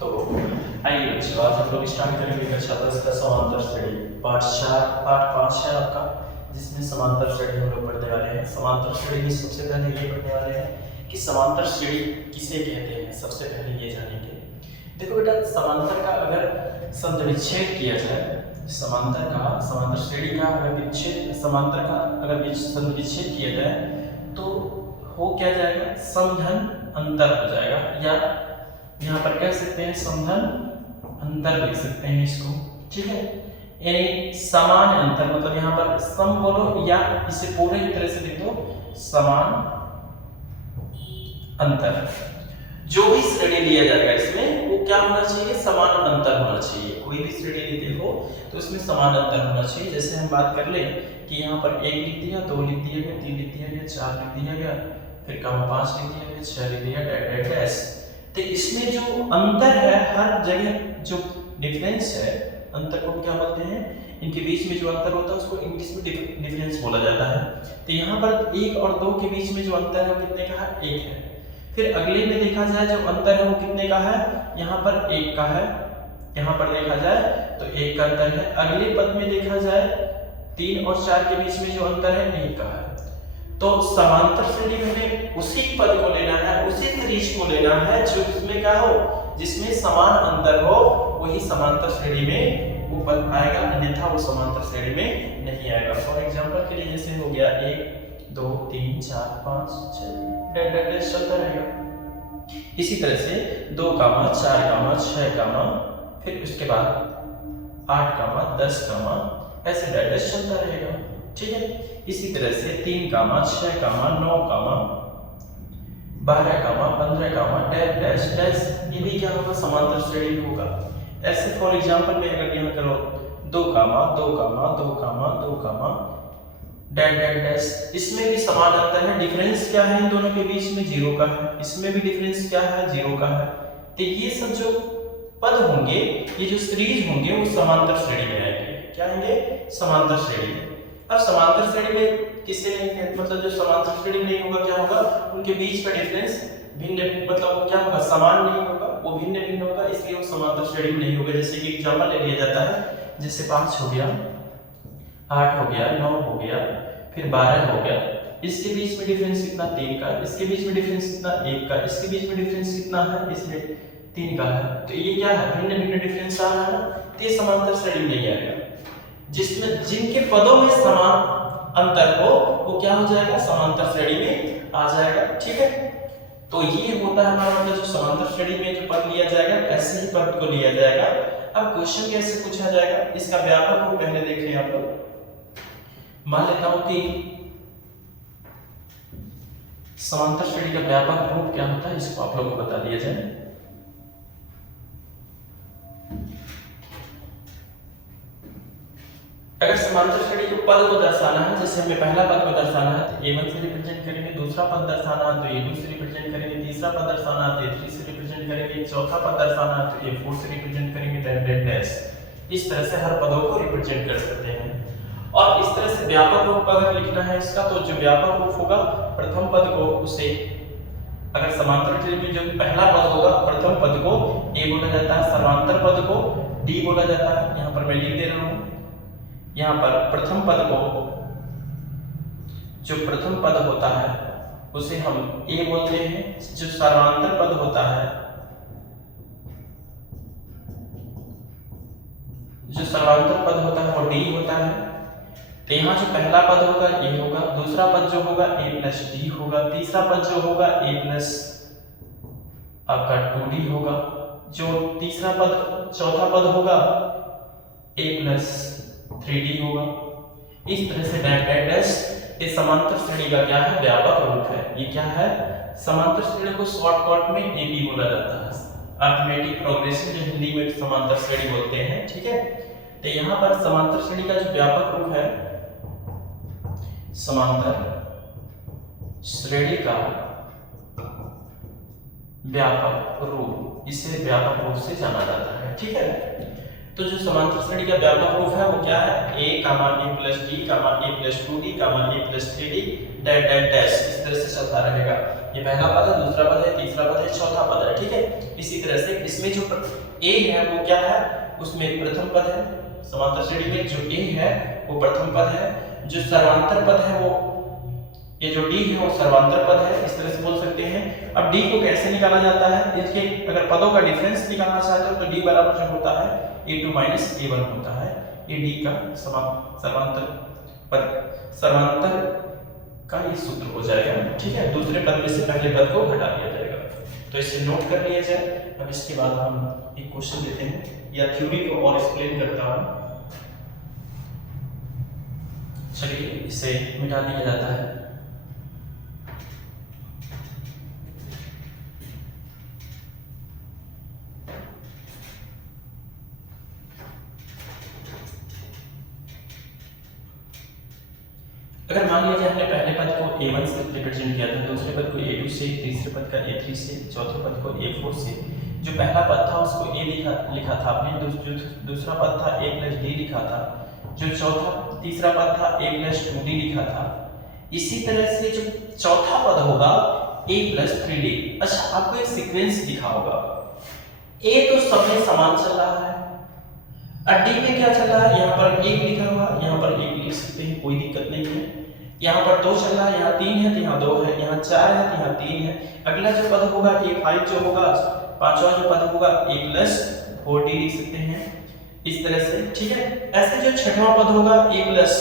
तो आइए बच्चों, आज हम लोग स्टार्ट करेंगे कक्षा 10 का समांतर श्रेणी पाठ 5 है आपका, जिसमें समांतर श्रेणी हम लोग पढ़ने वाले हैं। समांतर श्रेणी में सबसे पहले ये पढ़ने वाले हैं कि समांतर श्रेणी किसे कहते हैं। सबसे पहले ये जानेंगे। देखो बेटा, समांतर का अगर संविच्छेद किया जाए, समांतर श्रेणी का अगर समांतर का अगर संविच्छेद किया जाए तो हो क्या जाएगा, समधन अंतर हो जाएगा, या यहाँ पर कह सकते हैं समधन अंतर लिख सकते हैं इसको। ठीक है, यानी समान अंतर, मतलब यहाँ पर सम बोलो या इसे पूरे तरह से लिख दो समान अंतर। जो भी श्रेणी लिया जाएगा इसमें वो क्या होना चाहिए, समान अंतर होना चाहिए। कोई भी श्रेणी लेते हो तो इसमें समान अंतर होना चाहिए। जैसे हम बात कर ले कि यहाँ पर 1 लिख दिया, 2 लिख दिया गया, 3 लिख दिया गया, 4 लिख दिया गया, फिर 5 लिख दिया गया, 6 लिख दिया गया, तो इसमें जो अंतर है, हर जगह जो डिफरेंस है, अंतर को क्या बोलते हैं, इनके बीच में जो अंतर होता है उसको इंग्लिश में डिफरेंस बोला जाता है। तो यहाँ पर 1 और 2 के बीच में जो अंतर है वो कितने का है, 1 है। फिर अगले में देखा जाए जो अंतर है वो कितने का है, यहाँ पर 1 का है। यहाँ पर देखा जाए तो 1 का अंतर है। अगले पद में देखा जाए 3 और 4 के बीच में जो अंतर है 1 का है। तो समांतर श्रेणी में हमें उसी पद को लेना है, उसी सदिश को लेना है जो इसमें क्या हो, जिसमें समान अंतर हो, वही समांतर श्रेणी में वो पद आएगा, अन्यथा वो समांतर श्रेणी में नहीं आएगा। फॉर एग्जांपल के लिए जैसे हो गया 1 2 3 4 5 6 डैश चलता रहेगा। इसी तरह से 2 4 6 फिर उसके बाद 8 10 ऐसे डैश चलता रहेगा। ठीक है, इसी तरह से 3 6 9 12 15 डैश ये भी क्या होगा, समांतर श्रेणी होगा। ऐसे फॉर एग्जांपल में अगर यहाँ करो 2 डैश, इसमें भी समान अंतर है। डिफरेंस क्या है इन दोनों के बीच में, 0 का है। इसमें भी डिफरेंस क्या है, 0 का है। तो ये सब जो पद होंगे, ये जो सीरीज होंगे, वो समांतर श्रेणी में आएंगे। क्या आएंगे, समांतर श्रेणी में। अब समांतर श्रेणी में किससे नहीं है, मतलब जो समांतर श्रेणी में नहीं होगा क्या होगा, उनके बीच का डिफरेंस भिन्न, मतलब वो क्या होगा, समान नहीं होगा, वो भिन्न होगा, इसलिए वो समांतर श्रेणी में नहीं होगा। जैसे कि एग्जांपल ले लिया जाता है, जैसे 5 हो गया, 8 हो गया, 9 हो गया, फिर 12 हो गया। इसके बीच में डिफरेंस कितना, 3 का। इसके बीच में डिफरेंस कितना, 1 का। इसके बीच में डिफरेंस कितना है, इसमें 3 का है। तो ये क्या है, भिन्न डिफरेंस आ रहा है, तो ये समांतर श्रेणी में नहीं आएगा। जिसमें जिनके पदों में समान अंतर हो वो क्या हो जाएगा, समांतर श्रेणी में आ जाएगा। ठीक है, तो ये होता है हमारा मतलब जो समांतर श्रेणी में जो पद लिया जाएगा, ऐसे ही पद को लिया जाएगा। अब क्वेश्चन कैसे पूछा जाएगा, इसका व्यापक रूप पहले देख लें आप लोग। मान लेता हूं कि समांतर श्रेणी का व्यापक रूप क्या होता है, इसको आप लोग को बता दिया जाए। अगर समांतर श्रेणी के पद को दर्शाना है, जैसे हमें पहला पद को दर्शाना है तो a1 से रिप्रेजेंट करेंगे, दूसरा पद दर्शाना है तो a2 से रिप्रेजेंट करेंगे, तीसरा पद दर्शाना है तो a3 से रिप्रेजेंट करेंगे, चौथा पद दर्शाना है तो a4 से रिप्रेजेंट करेंगे, डैश। इस तरह से हर पदों को रिप्रेजेंट कर सकते हैं। और इस तरह से व्यापक रूप अगर लिखना है इसका, तो जो व्यापक रूप होगा, प्रथम पद को उसे, अगर समांतर श्रेणी में जो पहला पद होगा, प्रथम पद को a बोला जाता है, समांतर पद को d बोला जाता है। यहाँ पर मैं लिख दे रहा हूँ, यहाँ पर प्रथम पद को, जो प्रथम पद होता है उसे हम a बोलते हैं, जो सर्वांतर पद होता है, जो सर्वांतर पद होता है वो d होता है। तो यहाँ जो पहला पद होगा a होगा, दूसरा पद जो होगा a प्लस d होगा, तीसरा पद जो होगा a प्लस आपका 2d होगा, जो तीसरा पद, चौथा पद होगा a प्लस 3d होगा। इस तरह से डैश ये समांतर श्रेणी का क्या है, व्यापक रूप है। ये क्या है, समांतर श्रेणी को शॉर्टकट में AP बोला जाता है, अरिथमेटिक प्रोग्रेशन, जो हिंदी में समांतर श्रेणी बोलते हैं। ठीक है, तो यहाँ पर समांतर श्रेणी का जो व्यापक रूप है, समांतर श्रेणी का व्यापक रूप, इसे व्यापक रूप से जाना जाता है। ठीक है, तो जो समांतर श्रेणी का व्यापक रूप है वो क्या है, a comma a plus d comma a plus 2d comma a plus 3d dash dash dash, इस तरह से चलता रहेगा। ये पहला पद है, दूसरा पद है, तीसरा पद है, चौथा पद है, ठीक है। इसी तरह से इसमें जो a है वो क्या है, उसमें प्रथम पद है, समांतर श्रेणी में जो a है वो प्रथम पद है, जो सर्वांतर पद है वो ये जो d है वो सर्वांतर पद है, इस तरह से बोल सकते हैं। अब d को कैसे निकाला जाता है, इसके अगर पदों का डिफरेंस निकालना चाहते हो तो d बराबर जो होता है a2 a1 होता है, ये d का सर्वांतर का ये सूत्र हो जाएगा, ठीक है। दूसरे पद में से पहले पद को घटा दिया जाएगा, तो इसे नोट कर लिया जाए। अब इसके बाद हम एक क्वेश्चन देते हैं या थ्योरी को और एक्सप्लेन करता हूं। चलिए इसे मिटा दिया जाता है। अगर मान लीजिए हमने पहले पद को a1 से रिप्रेजेंट किया था, दूसरे पद को a2 से, तीसरे पद का a3 से, चौथे पद को a4 से। जो पहला पद था उसको a लिखा था आपने, जो दूसरा पद था a प्लस d लिखा था, जो तीसरा पद था a प्लस 2d लिखा था। इसी तरह से जो चौथा पद होगा a प्लस 3d। अच्छा, आपको एक सीक्वेंस दिखा होगा, a तो सब में समान चल रहा है, और d में क्या चल रहा है, यहाँ पर 1 लिखा हुआ, यहाँ पर 1 लिख सकते हैं, कोई दिक्कत नहीं है। यहाँ पर 2 चल रहा है, यहाँ 3 है तो यहाँ 2 है, यहाँ 4 है तो यहाँ 3 है। अगला जो पद होगा a5 जो होगा, पांचवा जो पद होगा a प्लस 4d लिख सकते हैं, इस तरह से, ठीक है। ऐसे जो छठवां पद होगा a प्लस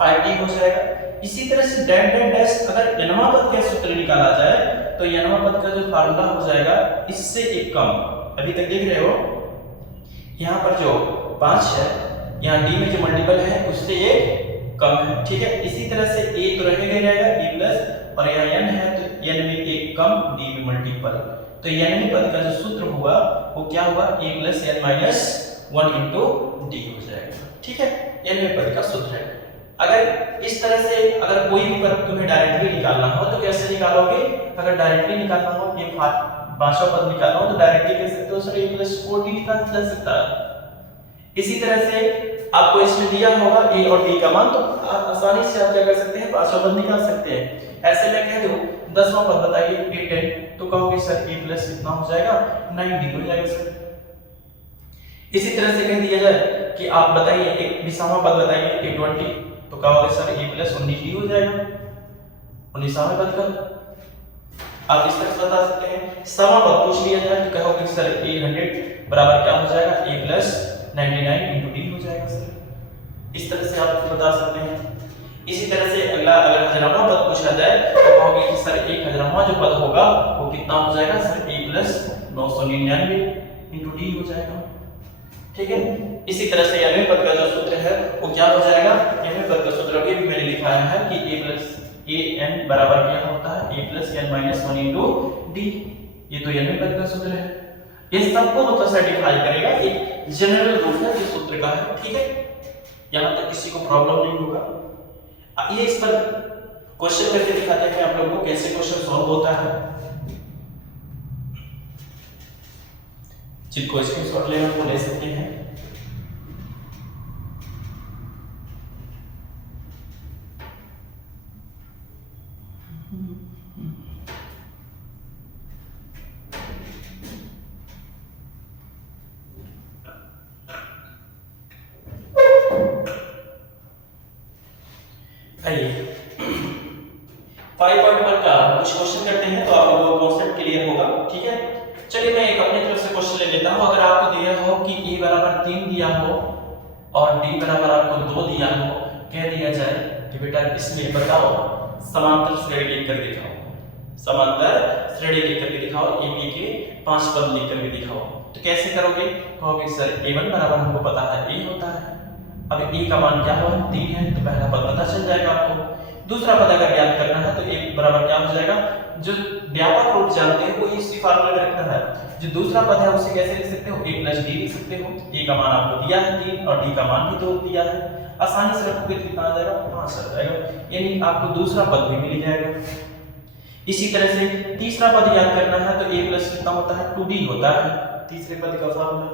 5d हो जाएगा। इसी तरह से डैश डैश डैश, अगर nवां पद का सूत्र निकाला जाए तो nवां पद का जो फार्मूला हो जाएगा इससे एक कम, अभी तक देख रहे हो, यहाँ पर जो 5 है, यहाँ d में जो मल्टीपल है उससे एक कम है, ठीक है। इसी तरह से a तो रहेगा ही रहेगा b प्लस, और यहाँ n है तो n में एक कम, d में मल्टीपल, तो nवें पद का जो सूत्र होगा वो क्या होगा, a plus n minus 1 into d हो जाएगा, ठीक है। nवें पद का सूत्र है। अगर इस तरह से अगर कोई भी पद तुम्हें डायरेक्टली निकालना हो तो कैसे निकालोगे, अगर डायरेक्टली निकालना हो, ये पांचवा पद निकालना हो तो डायरेक्टली कह सकते हो सर a प्लस 4d निकाला जा सकता है। इसी तरह से आपको इसमें दिया होगा a और b का मान, तो आप आसानी से आप क्या कर सकते हैं, पांचवा पद निकाल सकते हैं। ऐसे मैं कह दूं 10वां पद बताइए a10, तो कहोगे सर a प्लस कितना हो जाएगा, 9d हो जाएगा सर। इसी तरह से कह दिया जाए कि आप बताइए एक 20वां पद बताइए a20, तो कहोगे सर a प्लस 19d हो जाएगा 19वां पद का, आप इस तरह से बता सकते हैं। 100वां पद पूछ लिया जाए तो कहोगे सर a100 बराबर क्या हो जाएगा, a प्लस 99 इंटू d हो जाएगा सर, इस तरह से आप बता सकते हैं। इसी तरह से अगला अगर 1000वां पद पूछा जाए तो कहोगे कि सर 1000वां जो पद होगा वो कितना हो जाएगा sir, a plus 999 into d हो जाएगा, ठीक है। इसी तरह से nवें पद का जो सूत्र है वो क्या हो जाएगा, nवें पद का सूत्र अभी भी मैंने लिखाया है कि a प्लस an बराबर क्या होता है, a plus n minus 1 into d, ये तो nवें पद का सूत्र है। ये सबको मतलब सर्टिफाई करेगा, एक जनरल रूल है इस सूत्र का है, ठीक है। यहां तक किसी को प्रॉब्लम नहीं होगा। ये इस पर क्वेश्चन करके दिखाते हैं आप लोगों को कैसे क्वेश्चन सॉल्व होता है। जिनको स्क्रीनशॉट लेना वो ले सकते हैं। आइए 5.1 का कुछ क्वेश्चन करते हैं तो आप लोगों को कॉन्सेप्ट क्लियर होगा, ठीक है। चलिए मैं एक अपनी तरफ से क्वेश्चन ले लेता हूं। अगर आपको दिया हो कि a बराबर 3 दिया हो और d बराबर आपको 2 दिया हो, कह दिया जाए कि बेटा इसमें बताओ समांतर श्रेणी लिख कर दिखाओ, समांतर श्रेणी लिख कर दिखाओ, a b के 5 पद लिख कर दिखाओ, तो कैसे करोगे, कहोगे सर a1 बराबर हमको पता है a होता है, अब a का मान क्या हो 3 है, तो पहला पद पता चल जाएगा आपको। दूसरा पद अगर ज्ञात करना है तो a बराबर क्या हो जाएगा, जो व्यापक रूप जानते हो वो इसी फार्मूले में रखना है। जो दूसरा पद है उसे कैसे लिख सकते हो, a प्लस d लिख सकते हो, a का मान आपको दिया है 3 और d का मान भी 2 दिया है, आसानी से रखोगे तो कितना आ जाएगा 5 आ जाएगा, यानी आपको दूसरा पद भी मिल जाएगा। इसी तरह से तीसरा पद याद करना है तो a प्लस कितना होता है 2d होता है, तीसरे पद का फार्मूला।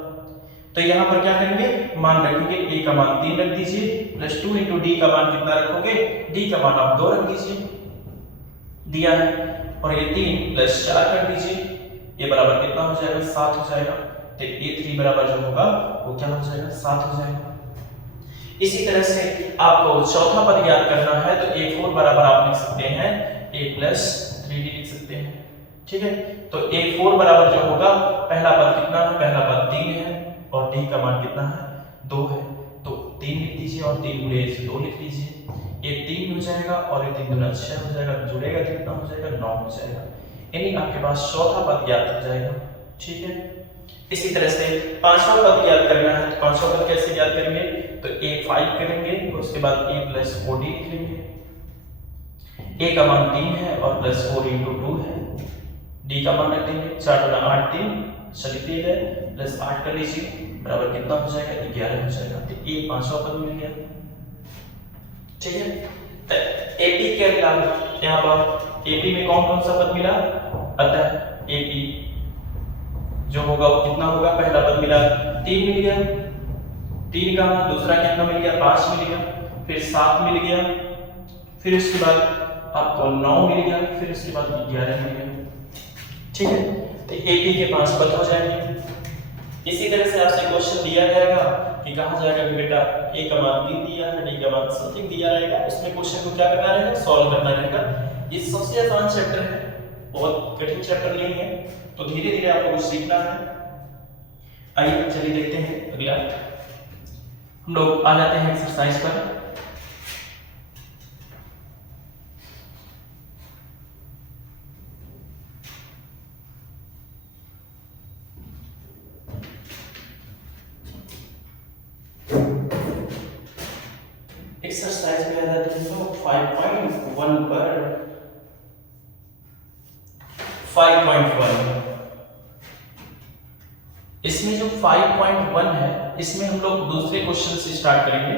तो यहाँ पर क्या करेंगे, मान रखेंगे a का मान 3 रख दीजिए, प्लस 2 इंटू डी का मान कितना रखोगे, d का मान आप 2 रख दीजिए, दिया है, और ये 3 प्लस 4 कर दीजिए, ये बराबर कितना हो जाएगा, 7 हो जाएगा। तो a3 बराबर जो होगा वो क्या हो जाएगा, 7 हो जाएगा। इसी तरह से आपको चौथा पद ज्ञात करना है तो a4 बराबर आप लिख सकते हैं a प्लस 3d लिख सकते हैं, ठीक है। तो a4 बराबर जो होगा, पहला पद कितना है, पहला पद 3 है और d का मान कितना है, 2 है, तो 3 लिख दीजिए और 3 गुणे 2 लिख लीजिए, ये 3 हो जाएगा और ये 3 गुना 6 हो जाएगा, जुड़ेगा कितना हो जाएगा, 9 हो जाएगा, यानी आपके पास चौथा पद ज्ञात हो जाएगा, ठीक है। इसी तरह से पांचवा पद ज्ञात करना है तो पांचवा पद कैसे ज्ञात करेंगे, तो a5 करेंगे, उसके बाद a प्लस 4d लिख लेंगे, a का मान 3 है और प्लस 4 इंटू 2 है, d का मान रख देंगे 4 गुना 8 3 चलिए गए, प्लस 8 कर लीजिए, बराबर कितना हो जाएगा, 11 हो जाएगा। तो a पांचवा पद मिल गया, ठीक है। तो AP के अलावा यहाँ पर AP में कौन कौन सा पद मिला, अतः AP जो होगा वो कितना होगा, पहला पद मिला 3 मिल गया, 3 का मान दूसरा कितना मिल गया, 5 मिल गया, फिर 7 मिल गया, फिर उसके बाद आपको 9 मिल गया, फिर उसके बाद 11 मिल गया, ठीक है। तो AP के 5 पद हो जाएंगे। इसी तरह से आपसे क्वेश्चन दिया जाएगा कि कहा जाएगा कि बेटा A का मान 3 दिया है, D का मान समथिंग दिया रहेगा, उसमें क्वेश्चन को क्या करना रहेगा, सॉल्व करना रहेगा। ये सबसे आसान चैप्टर है, बहुत कठिन चैप्टर नहीं है, तो धीरे धीरे आपको कुछ सीखना है। आइए चलिए देखते हैं अगला, हम लोग आ जाते हैं एक्सरसाइज पर। एक्सरसाइज में आ जाते हैं तो 5.1 पर 5.1 इसमें जो 5.1 है इसमें हम लोग दूसरे क्वेश्चन से स्टार्ट करेंगे।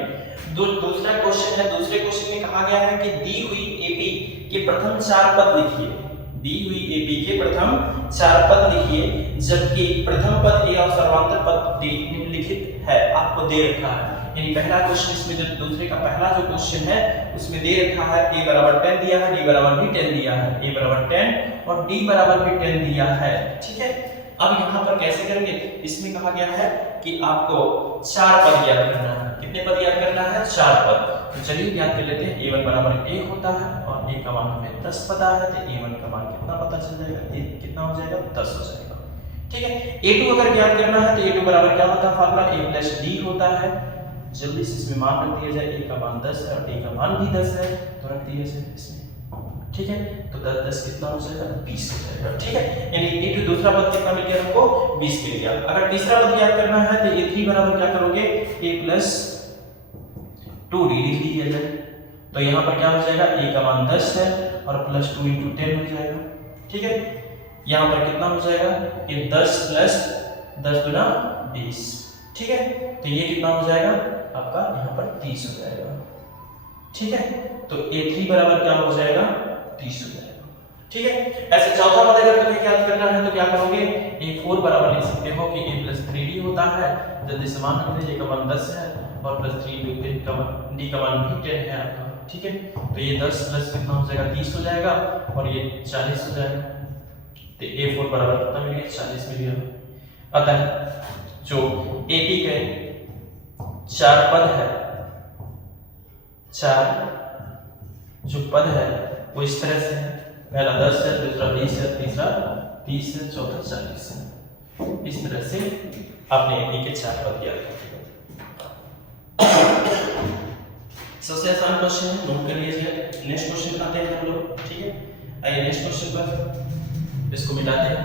दूसरा क्वेश्चन है, दूसरे क्वेश्चन में कहा गया है कि दी हुई एपी के प्रथम 4 पद लिखिए, दी हुई एपी के प्रथम 4 पद लिखिए, जबकि प्रथम पद ए और सर्वांतर पद डी निम्नलिखित है, आपको दे रखा है। यानी पहला क्वेश्चन इसमें जो दूसरे का पहला जो क्वेश्चन है उसमें दे रखा है a बराबर 10 दिया है, d बराबर भी 10 दिया है, a बराबर 10 और d बराबर भी 10 दिया है, ठीक है। अब यहाँ पर कैसे करेंगे, इसमें कहा गया है कि आपको 4 पद याद करना है। कितने पद याद करना है, 4 पद। तो चलिए याद कर लेते हैं। a1 बराबर 1 होता है और a का मान हमें 10 पता है, तो a1 का मान कितना पता चल जाएगा, a कितना हो जाएगा, 10 हो जाएगा, ठीक है। a2 अगर याद करना है तो a2 बराबर क्या होता है, फार्मूला a प्लस d होता है। जल्दी से इसमें मान रख दिया जाए, a का मान 10 है और d का मान भी 10 है, तो रख दिया जाए इसमें, ठीक है। तो 10 10 कितना हो जाएगा, 20 हो जाएगा, ठीक है। यानी a2 दूसरा पद कितना मिल गया हमको, 20 मिल गया। अगर तीसरा पद याद करना है तो a3 बराबर क्या करोगे, a प्लस 2d लिख लीजिए जाए, तो यहाँ पर क्या हो जाएगा, a का मान 10 है और प्लस 2 इंटू 10 हो जाएगा, ठीक है। यहाँ पर कितना हो जाएगा, ये 10 प्लस 10 गुना 20, ठीक है। तो ये कितना हो जाएगा आपका, यहाँ पर 30 हो जाएगा, ठीक है। तो a3 बराबर क्या हो जाएगा, 30 हो जाएगा, ठीक है। ऐसे चौथा पद अगर तुम्हें याद करना है तो क्या करोगे, a4 बराबर लिख सकते हो कि a प्लस 3d होता है, जल्दी से मान रख दीजिए, a का मान 10 है और प्लस 3 d का मान भी 10 है आपका, ठीक है। तो ये 10 प्लस कितना हो जाएगा, 30 हो जाएगा और ये 40 हो जाएगा। तो a4 बराबर कितना मिल गया, 40 मिल गया। अतः जो AP के 4 पद है, 4 जो पद है वो इस तरह से है, पहला 10 है, दूसरा 20 है, तीसरा 30 है, चौथा 40 है। इस तरह से आपने AP के 4 पद याद किए। सबसे आसान क्वेश्चन है, नोट कर लीजिए। नेक्स्ट क्वेश्चन आते हैं हम लोग, ठीक है। आइए नेक्स्ट क्वेश्चन पर इसको मिलाते हैं।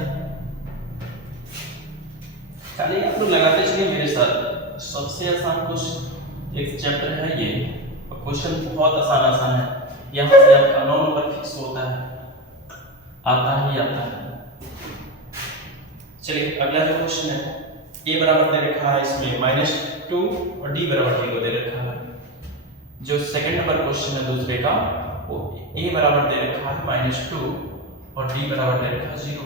खाली आप लोग लगाते चलिए मेरे साथ। सबसे आसान क्वेश्चन एक चैप्टर है ये, और क्वेश्चन बहुत आसान है। यहाँ से आपका 9 नंबर फिक्स होता है, आता ही आता है। चलिए अगला जो क्वेश्चन है, a बराबर दे रखा है इसमें -2 और d बराबर 0 दे रखा है। जो सेकंड नंबर क्वेश्चन है दूसरे का, वो a बराबर दे रखा है -2 और d बराबर दे रखा है 0।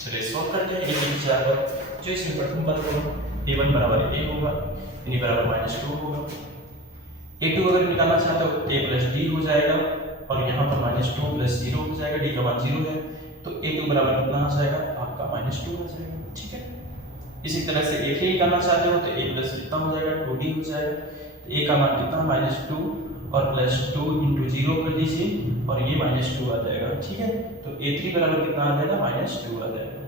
चलिए सॉल्व करते हैं। ये 4 पर जो इसमें प्रथम पद होगा a1 बराबर a होगा, यानी बराबर -2 होगा। a2 अगर निकालना चाहते हो a प्लस d हो जाएगा और यहाँ पर -2 प्लस 0 हो जाएगा, d का मान 0 है तो a2 बराबर कितना आ जाएगा आपका -2 आ जाएगा, ठीक है। इसी तरह से a3 निकालना चाहते हो तो a प्लस कितना हो जाएगा 2d हो जाएगा, तो a का मान कितना -2 और प्लस 2 इंटू 0 कर दीजिए और ये -2 आ जाएगा, ठीक है। तो a3 बराबर कितना आ जाएगा -2 आ जाएगा।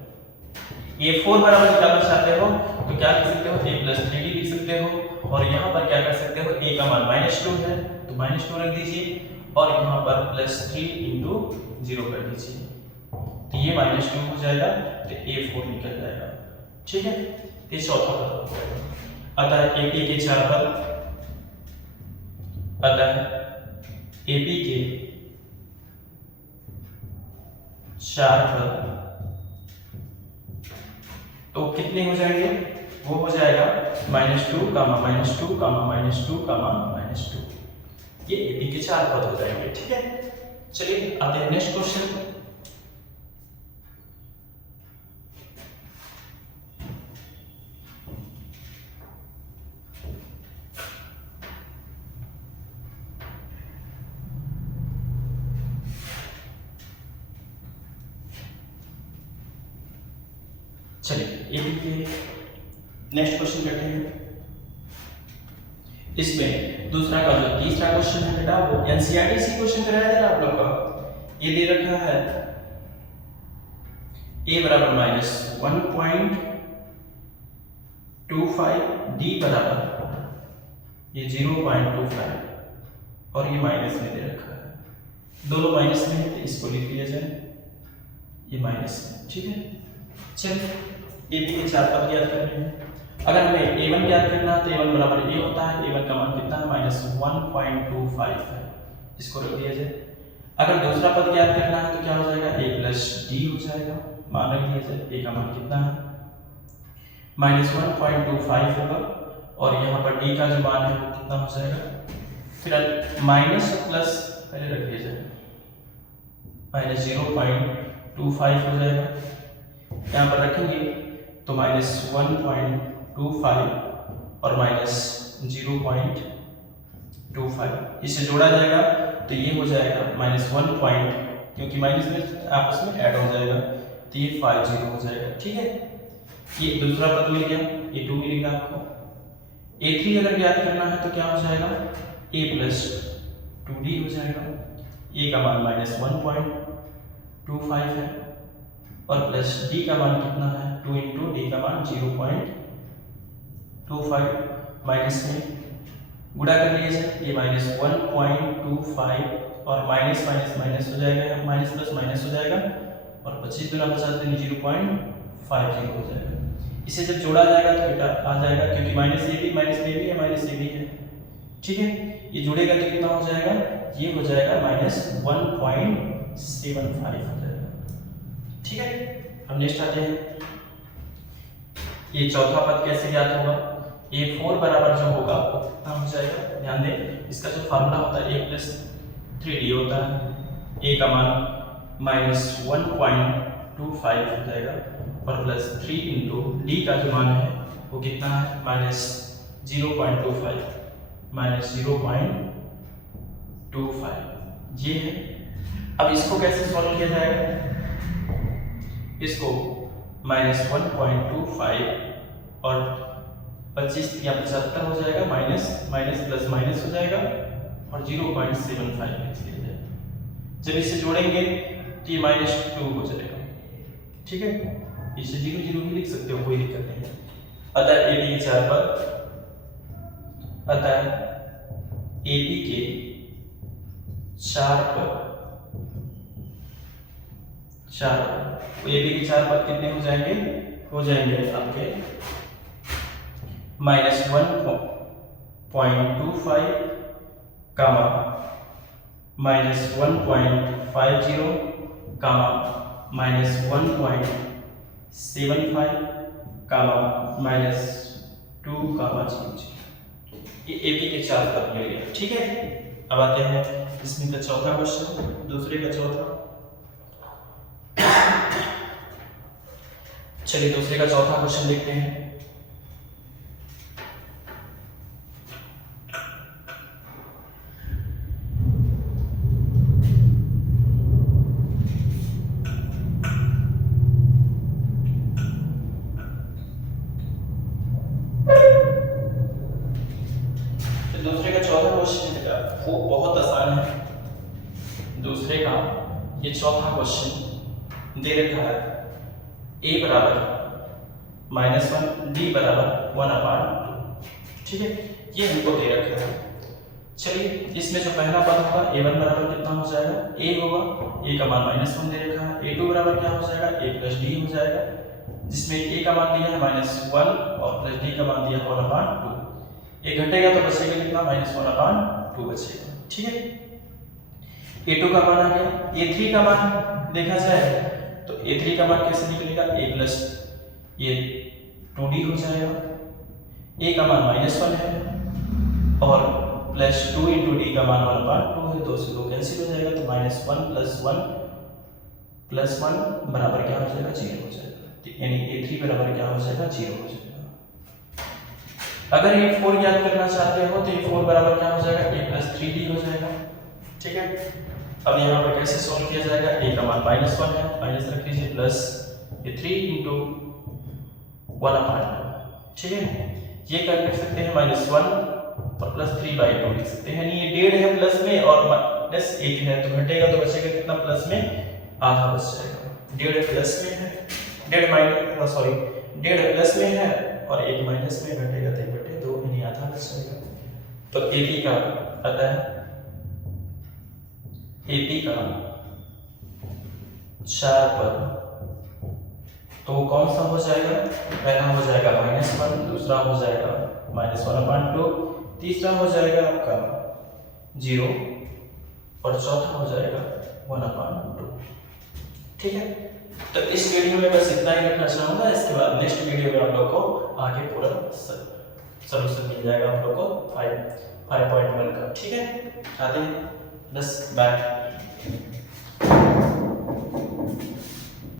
a4 बराबर निकालना चाहते हो तो क्या लिख सकते हो a प्लस 3d लिख सकते हो और यहाँ पर क्या कर सकते हो a का मान -2 है तो -2 रख दीजिए और यहाँ पर प्लस 3 इंटू 0 कर दीजिए, तो ये -2 हो जाएगा तो a4 निकल जाएगा, ठीक है। ये चौथा पद हो जाएगा। अतः AP के 4 पद, अतः AP के 4 पद तो कितने हो जाएंगे, वो हो जाएगा -2, -2, -2, -2। ये AP के 4 पद हो जाएंगे, ठीक है। चलिए आते हैं नेक्स्ट क्वेश्चन। चलिए AP के नेक्स्ट क्वेश्चन करते हैं। इसमें दूसरा का जो तीसरा क्वेश्चन है बेटा वो एनसीईआरटी से क्वेश्चन कराया जा रहा है आप लोग का। ये दे रखा है a बराबर -1.25, d बराबर ये 0.25 और ये माइनस में दे रखा है, दोनों माइनस में है तो इसको लिख लिया जाए ये माइनस में, ठीक है। चलिए AP के 4 पद ज्ञात करने हैं। अगर हमें a1 ज्ञात करना है तो a1 बराबर a होता है, a1 का मान कितना है -1.25 है, इसको रख दिया जाए। अगर दूसरा पद ज्ञात करना है तो क्या हो जाएगा a प्लस d हो जाएगा, मान रख दिया जाए, a का मान कितना है -1.25 होगा और यहाँ पर d का जो मान है वो कितना हो जाएगा, फिर माइनस प्लस पहले रख दिया जाए -0.25 हो जाएगा, यहाँ पर रखेंगे तो -1.25 और -0.25 इसे जोड़ा जाएगा तो ये हो जाएगा -1 क्योंकि माइनस में आपस में ऐड हो जाएगा तो ये 50 हो जाएगा, ठीक है। ये दूसरा पद मिल गया, a2 मिलेगा आपको। a3 अगर ज्ञात करना है तो क्या हो जाएगा a प्लस 2d हो जाएगा, a का मान -1.25 है और प्लस d का मान कितना है 2 इंटू d का मान 0.25 माइनस में गुणा कर लीजिए, ये -1.25 और माइनस माइनस माइनस हो जाएगा, माइनस प्लस माइनस हो जाएगा और 25 गुना 50 0.50 हो जाएगा। इसे जब जोड़ा जाएगा तो बेटा आ जाएगा, क्योंकि माइनस ये भी है, ठीक है। ये जुड़ेगा तो कितना हो जाएगा, ये हो जाएगा -1.75 हो जाएगा, ठीक है। हम नेक्स्ट आते हैं। ये चौथा पद कैसे ज्ञात होगा, a4 बराबर जो होगा वो कितना हो जाएगा, ध्यान दें इसका जो फार्मूला होता है a प्लस 3d होता है, a का मान -1.25 हो जाएगा और प्लस 3 इंटू d का जो मान है वो कितना है -0.25 ये है। अब इसको कैसे सॉल्व किया जाएगा, इसको -1.25 और 25 या 75 हो जाएगा, माइनस माइनस प्लस माइनस हो जाएगा और 0.75 लिख दिया जाएगा। जब इसे जोड़ेंगे तो ये -2 हो जाएगा, ठीक है। इसे 0 0 भी लिख सकते हो, कोई दिक्कत नहीं है। अतः AP के 4 पद, अतः AP के 4 पद तो AP के 4 पद कितने हो जाएंगे आपके -1.25 कामा -1.50 कामा -1.75 कामा -2 कामा 0। ये AP के 4 पद मिल गए, ठीक है। अब आते हैं इसमें का चौथा क्वेश्चन, दूसरे का चौथा। चलिए दूसरे का चौथा क्वेश्चन देखते हैं। वो बहुत आसान है। दूसरे का ये चौथा क्वेश्चन दे रखा है a बराबर -1 d बराबर 1/2। ठीक है, ये हमको दे रखा है। चलिए इसमें जो पहला पद होगा a1 बराबर कितना हो जाएगा, a होगा, a का मान -1 दे रखा है। a2 बराबर क्या हो जाएगा, a प्लस d हो जाएगा, जिसमें a का मान दिया है -1 और प्लस d का मान दिया है 1/2। ये घटेगा तो बचेगा कितना, -1/2 बचेगा। ठीक है, a2 का मान आ गया। a3 का मान देखा जाए तो a3 का मान कैसे निकलेगा, a प्लस ये 2d हो जाएगा, a का मान -1 है और प्लस 2 इंटू डी का मान 1/2 है, 2 से 2 कैंसिल हो जाएगा, तो -1 प्लस 1 बराबर क्या हो जाएगा, 0 हो जाएगा। तो यानी a3 बराबर क्या हो जाएगा, 0 हो जाएगा। अगर a4 याद करना चाहते हो तो a4 बराबर क्या हो जाएगा, a प्लस 3d हो जाएगा। ठीक है, अब यहाँ पर कैसे सॉल्व किया जाएगा, a का मान -1 है, माइनस रख लीजिए, प्लस ये 3 इंटू 1/2। ठीक है, ये क्या कर सकते हैं, -1 और प्लस 3/2 लिख सकते हैं। यानी ये 1.5 है प्लस में और माइनस 1 है, तो घटेगा तो बचेगा कितना, प्लस में आधा बच जाएगा। 1.5 प्लस में है, 1.5 प्लस में है और 1 माइनस में, घटेगा तो 1/2, यानी आधा बच जाएगा। तो AP का आता है, AP का 4 पद, तो कौन सा हो जाएगा, पहला हो जाएगा -1, दूसरा हो जाएगा -1/2, तीसरा हो जाएगा आपका 0 और चौथा हो जाएगा 1/2। ठीक है, तो इस वीडियो में बस इतना ही रखना चाहूंगा। इसके बाद नेक्स्ट वीडियो में आप लोग को आगे पूरा सॉल्यूशन मिल जाएगा आप लोग को 5.1 का। ठीक है, आते हैं, बस बाय।